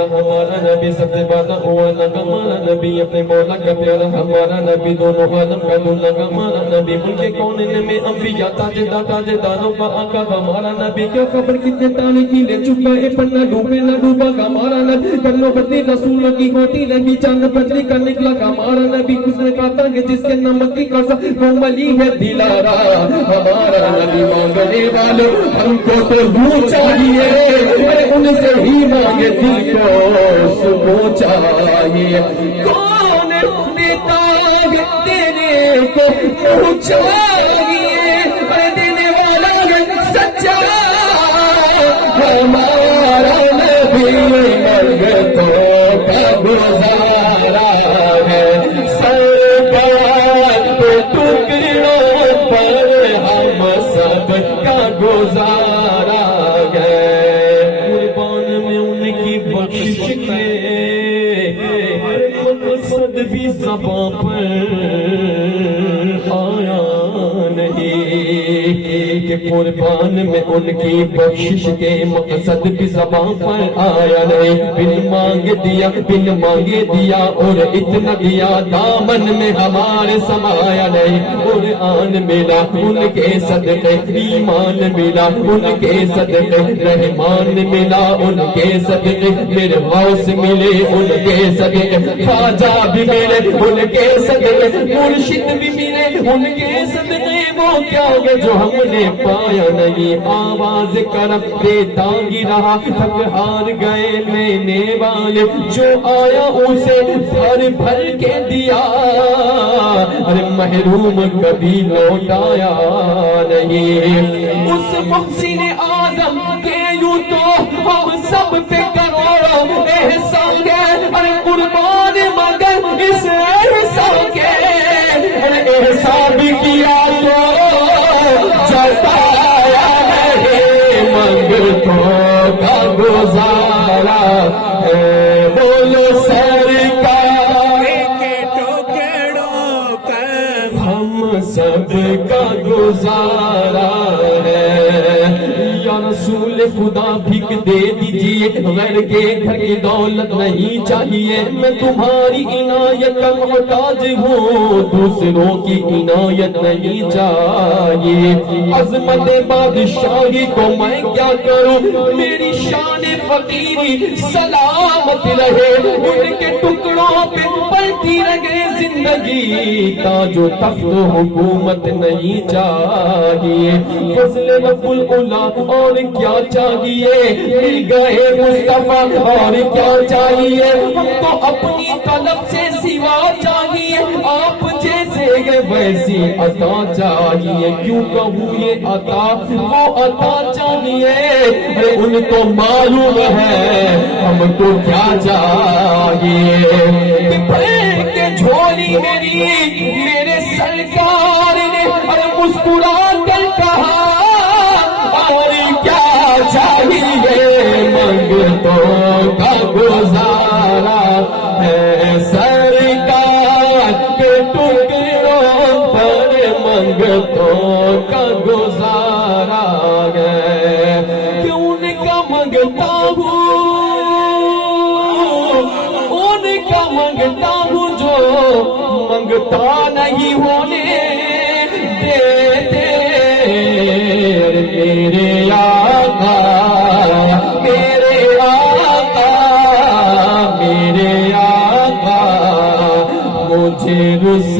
ہمارا نبی سب سے بڑا اولا ہمارا نبی اپنے مولا کا پیارا ہمارا نبی دونوں عالم کا دلہا ہمارا نبی ملک کونین میں انبیاء تاجداروں کا آقا ہمارا نبی کیا خبر کتنے تانے کی لے چکا ہے پڑھنا ڈوبے نہ ڈوبا ہمارا نبی کرنو بدلی رسول کی ہوتی نبی چاند بدلی کا نکلا ہمارا نبی کس نے کہتا ہے جس کے نمک کی قرصہ وہ ملی ہے دلارا ہمارا نبی مانگنے والے ہم کو تو وہ چاہیے ان سے ہی مانگے دل کو سکون چاہیے کون دیتا ہے تیرے کو چاہیے دینے والا ہے سچا ہمارا نبی منگتوں کا گزارا ہے سرکار پہ ٹکڑوں پر ہم سب کا گزارا ہے قربان میں ان کی بخشش کے مقصد بھی زباں پر آیا نہیں کہ قربان میں ان کی بخشش کے مقصد بھی زباں پر آیا نہیں بن مانگے دیا اور اتنا دیا دامن میں ہمارے سمایا نہیں قرآن ملا ان کے صدقے ایمان ملا ان کے صدقے رحمان ملا ان کے صدقے میرے غوث ملے ان کے صدقے خواجہ بھی ملے ان کے صدقے مرشد بھی ملے ان کے صدقے وہ کیا ہوگا جو ہم نے پایا نہیں آواز کرم دیتا ہی رہا تھک ہار گئے لینے والے جو آیا اسے بھر بھر کے دیا ارے محروم کبھی لوٹایا نہیں اس محسن اعظم کے یوں تو ہم سب پہ کروڑوں احسان ہے ارے قربان مگر اس احسان کے ارے احسان بھی کیا تو جتایا نہیں منگتوں کا گزارا ہے بولو سرکار کے ٹکڑوں پر ہم سب کا گزارا ہے یا رسول خدا بھیک دے دیجئے غیر کے گھر کی دولت نہیں چاہیے میں تمہاری عنایت کا محتاج ہوں دوسروں کی عنایت نہیں چاہیے عظمت بادشاہی کو میں کیا کروں میری شان فقیری سلامت رہے ان کے ٹکڑوں پہ پلتی رہے زندگی تاج و تخت و حکومت نہیں چاہیے فضل رب العلا اور کیا چاہیے مل گئے مصطفیٰ اور کیا چاہیے ہم تو اپنی طلب سے سوا چاہیے آپ جیسے گئے ویسی عطا چاہیے کیوں کہوں یہ عطا وہ عطا چاہیے ان کو معلوم ہے ہم کو کیا چاہیے کہ جھولی میری میرے سرکار نے اور مسکرا کر کہا اور کیا چاہیے منگتوں کا گزارا ہے سرکار کے ٹکڑوں پر منگتوں کا گزارا ہے کہ ان کا منگتا ہوں ان کا منگتا ہوں جو منگتا نہیں ہونے دیتے میرے آقا میرے آقا میرے آقا مجھے رس